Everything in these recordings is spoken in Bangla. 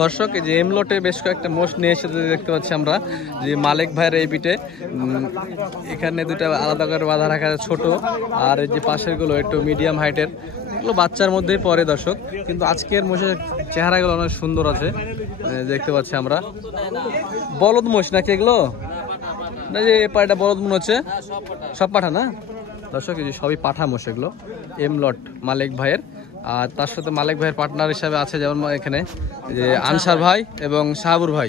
দর্শক এই যে এমলটে বেশ কয়েকটা মোষ নিয়ে এসে দেখতে পাচ্ছি আমরা যে মালিক ভাইয়ের এই পিঠে এখানে দুটা আলাদা করে বাঁধা রাখা ছোট আর এই যে পাশের গুলো একটু মিডিয়াম হাইটের এগুলো বাচ্চার মধ্যেই পড়ে দর্শক, কিন্তু আজকের মোষের চেহারাগুলো অনেক সুন্দর আছে দেখতে পাচ্ছি আমরা। বলদ মোষ নাকি এগুলো? না যে পাটা বলদ মনে হচ্ছে, সব পাঠা না দর্শক, এই যে সবই পাঠা মোষ এগুলো এমলট মালিক ভাইয়ের। আর তার সাথে মালিক ভাইয়ের পার্টনার হিসাবে আছে যেমন এখানে যে আনসার ভাই এবং শাহাবুর ভাই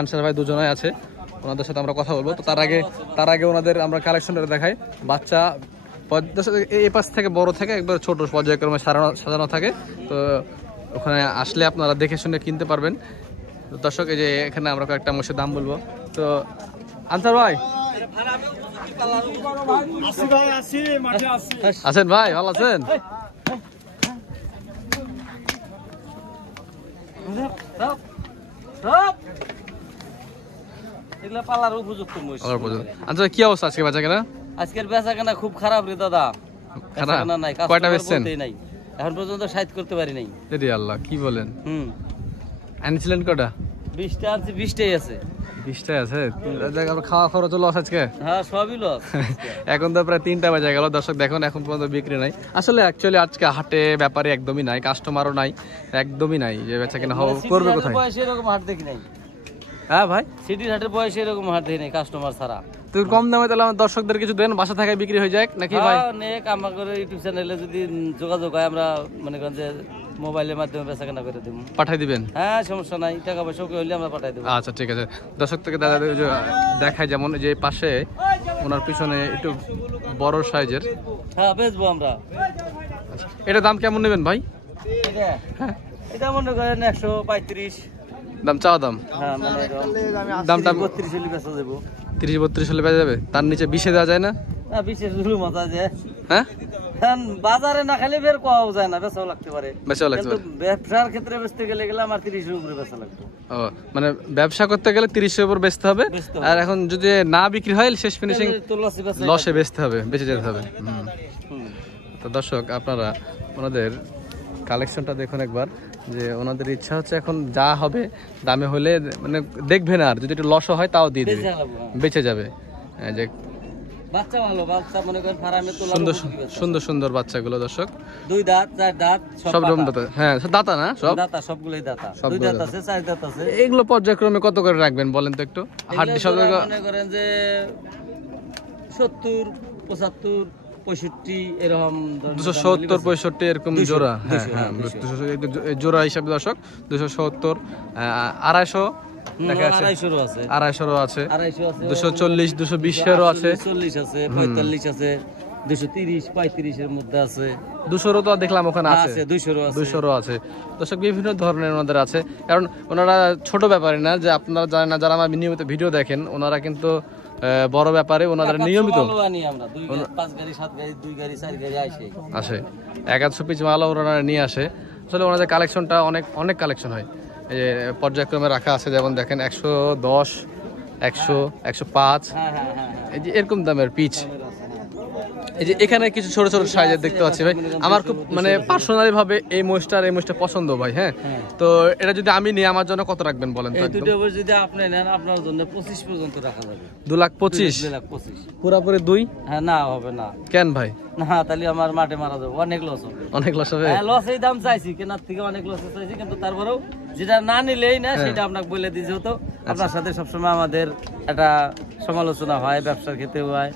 আনসার ভাই দুজনেই আছে, ওনাদের সাথে আমরা কথা বলবো। তো তার আগে ওনাদের আমরা কালেকশনটা দেখাই। বাচ্চা এই পাশ থেকে বড় থেকে একবার ছোট পর্যায়ক্রমে সাজানো থাকে, তো ওখানে আসলে আপনারা দেখে শুনে কিনতে পারবেন। তো দর্শক এই যে এখানে আমরা কয়েকটা মোষের দাম বলবো। তো আনসার ভাই আছেন? ভাই ভালো আছেন? আচ্ছা কি অবস্থা আজকে বেচা কেনা? আজকের বেচা কেনা খুব খারাপ রে দাদা। কয়টা বেচছেন? এখন পর্যন্ত সাইজ করতে পারি নাই। আল্লাহ কি বলেন? আনছিলেন কয়টা? 20টা আনছি, 20টাই আছে। 20টাই আছে? খাওয়া খরচ লস আজকে? হ্যাঁ সবই লস। এখন তো প্রায় 3টা বাজে গেল দর্শক, দেখুন এখন পর্যন্ত বিক্রি নাই। আসলে অ্যাকচুয়ালি আজকে হাটে ব্যাপারে একদমই নাই, কাস্টমারও নাই, একদমই নাই। যে বেচা কেনা করবে কোথায়? বয়সে এরকম হাট দেখি নাই। হ্যাঁ ভাই, সিটির হাটের বয়সে এরকম হাট দেখি নাই কাস্টমার ছাড়া। তুই কম দামে তাহলে আমার দর্শকদের কিছু দেন, বাসা থাকায় বিক্রি হয়ে যায় নাকি ভাই? আমার করে ইউটিউব চ্যানেলে যদি যোগাযোগ হয় আমরা মনে করেন যে মোবাইলের মাধ্যমে বেচা কেনা করে দেবো, পাঠাই দিবেন? হ্যাঁ সমস্যা নাই, টাকা পয়সা হলে আমরা পাঠাই দেবো। আচ্ছা ঠিক আছে। দর্শক থেকে দাদা দেখায় যেমন যে পাশে ওনার পিছনে একটু বড় সাইজের। হ্যাঁ বেচবো আমরা। এটা দাম কেমন নেবেন ভাই? এটা মনে করেন 135 দাম, চাওয়া দাম। হ্যাঁ মানে দামটা 32 হলে বেচা দেবো। 30-32 হলে বেচা যাবে? তার নিচে 20-এ দেওয়া যায় না? না 20-এর জুলুম আছে যে। হ্যাঁ বাজারে না খালি বের কোয়াও যায় না, বেচাও লাগতে পারে। কিন্তু ব্যবসার ক্ষেত্রে বেচতে গেলে আমার 30-এর উপরে বেচা লাগবে। ও মানে ব্যবসা করতে গেলে 30-এর উপর বেচতে হবে, আর এখন যদি না বিক্রি হয় শেষ ফিনিশিং লসে বেচতে হবে, বেঁচে যেতে হবে। তো দর্শক আপনারা ওনাদের কালেকশনটা দেখুন একবার, যে ওনাদের ইচ্ছা হচ্ছে এখন যা হবে দামে হলে মানে দেখবে না, আর যদি একটু লসও হয় তাও দিয়ে দেবে, বেঁচে যাবে। যে বাচ্চা ভালো, বাচ্চা মনে করেন ফার্মে তো সুন্দর সুন্দর বাচ্চাগুলো দর্শক, 2 দাঁত 4 দাঁত সব দাঁতা। হ্যাঁ দাঁতা না, সব দাঁতা, সবগুলোই দাঁতা। 2 দাঁত আছে, 4 দাঁত আছে। এগুলো পর্যায়ক্রমে কত করে রাখবেন বলেন তো একটু? হাড্ডি সব মনে করেন যে 70, 75, 65 এরকম, 270, 65 এরকম জোড়া। হ্যাঁ হ্যাঁ, জোড়া হিসাবে দর্শক 270, 250 দেখা আছে, 250 আছে, 250 আছে, 240, 220 আছে, 40 আছে, 45 আছে, 230, 35 এর মধ্যে আছে। 200 তো দেখলাম ওখানে আছে, 200 আছে দর্শক, বিভিন্ন ধরনের ওনাদের আছে। কারণ ওনারা ছোট ব্যাপারী না, যে আপনারা জানেন না, যারা আমার নিয়মিত ভিডিও দেখেন ওনারা কিন্তু বড় ব্যাপারে ওনাদের নিয়মিত আসে, 100 পিস মালও ওনারা নিয়ে আসে। আসলে ওনাদের কালেকশনটা অনেক কালেকশন হয়, এই যে পর্যায়ক্রমে রাখা আছে। যেমন দেখেন 110, 100, 105, এই যে এরকম দামের পিচ। এই যে এখানে কিছু ছোট ছোট সাইজের দেখতে পাচ্ছি ভাই, আমার খুব মানে পার্সোনালি ভাবে এই মোষটা পছন্দ ভাই। হ্যাঁ তো এটা যদি আমি নিই আমার জন্য কত রাখবেন বলেন তো? যদি আপনি নেন আপনার জন্য 25 পর্যন্ত রাখা যাবে। 2,25,000 পুরোপুরি 2? হ্যাঁ না হবে না। কেন ভাই? না তাহলে আমার মাঠে মারা যাবে, অনেক লস হবে। অনেক লস হবে? হ্যাঁ লস, এই দাম চাইছি, কেনার থেকে অনেক লস চাইছি, কিন্তু তারপরেও যেটা না নিলেই না সেটা আপনাকে বলে দিয়েছি। হতো আপনার সাথে সবসময় আমাদের একটা সমালোচনা হয়, ব্যবসার ক্ষেত্রে হয়,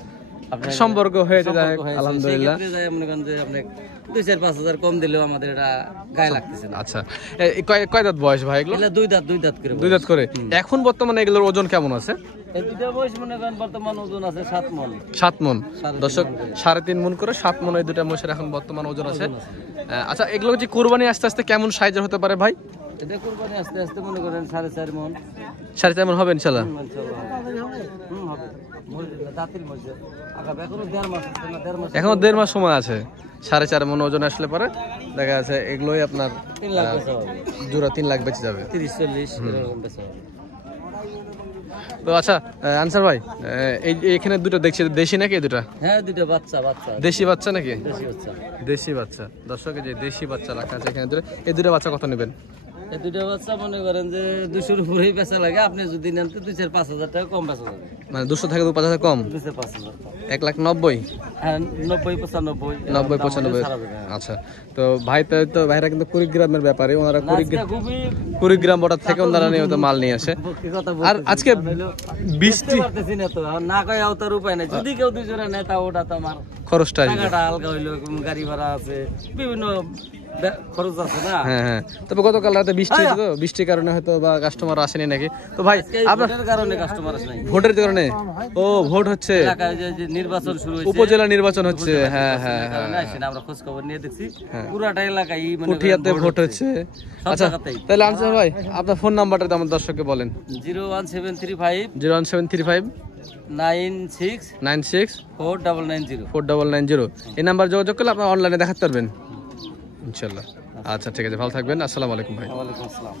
সম্পর্ক হয়ে যায় আলহামদুলিল্লাহ। মনে করেন যে আপনি 2-4-5 কম দিলেও আমাদের এটা গায়ে লাগতেছে না। আচ্ছা কয় দাঁত বয়স ভাই এগুলো? 2 দাঁত করে। এখন বর্তমানে এগুলোর ওজন কেমন আছে? এই দুইটা বয়স মনে করেন বর্তমান ওজন আছে 7 মণ। 7 মণ দর্শক, 3.5 মণ করে 7 মণ এই দুটা মোষের এখন বর্তমান ওজন আছে। আচ্ছা এগুলো যে কুরবানি আস্তে আস্তে কেমন সাইজের হতে পারে ভাই? এটা কুরবানি আস্তে আস্তে মনে করেন 4.5 মণ। 4.5 মণ হবে ইনশাআল্লাহ? হবে। এখনো 1.5 মাস সময় আছে, 4.5 মণ ওজন আসলে পরে দেখা যাচ্ছে এগুলোই আপনার 3 লাখ জোড়া 3 লাখ বেঁচে যাবে। 30-40 এরকম বেচা হবে। তো আচ্ছা আনসার ভাই, এখানে দুটো দেখছি, দেশি নাকি এই দুটা? হ্যাঁ, দুটো বাচ্চা বাচ্চা দেশি বাচ্চা নাকি? দেশি বাচ্চা। দেশি বাচ্চা, দর্শকের যে দেশি বাচ্চা রাখা আছে এখানে দুটো, এই দুটো বাচ্চা কত নেবেন? এই দুটো বাচ্চা মনে করেন যে 200-র উপরেই বেচা লাগে, আপনি যদি নেন তো 2-5,000 টাকা কম বেচা যাবে। মানে 200 থেকে 5,000 কম? 2-5,000। 1,90,000? হ্যাঁ, 90-95। 90-95। আচ্ছা, তো ভাইরা কিন্তু কুড়িগ্রামের ব্যাপারে, ওনারা খুবই কুড়িগ্রাম বর্ডার থেকে ওনারা নিয়মিত মাল নিয়ে আসে। আর আজকে বৃষ্টি পারতেছি না তো, না কয়াও তার উপায় নাই, যদি কেউ 2 জোড়া নেয় তা ওটা তো আমার খরচটা আসবে। টাকাটা হালকা হইলো, গাড়ি ভাড়া আছে, বিভিন্ন খরচ আছে না। হ্যাঁ, তবে গতকাল রাতে বৃষ্টি হয়েছে, তো বৃষ্টির কারণে হয়তো বা কাস্টমার আসেনি নাকি। তো ভাই আপনার ভোটের কারণে কাস্টমার আসে নাই। ভোটের কারণে? ও, ভোট হচ্ছে, এলাকায় যে নির্বাচন শুরু হয়েছে, উপজেলা নির্বাচন হচ্ছে। হ্যাঁ, কারণে আসে না, আমরা খোঁজ খবর নিয়ে দেখছি পুরাটা এলাকায় মানে পুঠিয়াতে ভোট হচ্ছে। আচ্ছা, তাহলে আনসার ভাই আপনার ফোন নাম্বারটা তো আমার দর্শককে বলেন। 01735 01735 96 96 4990। 4990 এই নাম্বার যোগাযোগ করলে আপনার অনলাইনে দেখাতে পারবেন ইনশাল্লাহ। আচ্ছা, ঠিক আছে, ভালো থাকবেন। আসসালামু আলাইকুম ভাই। ওয়ালাইকুম আসসালাম।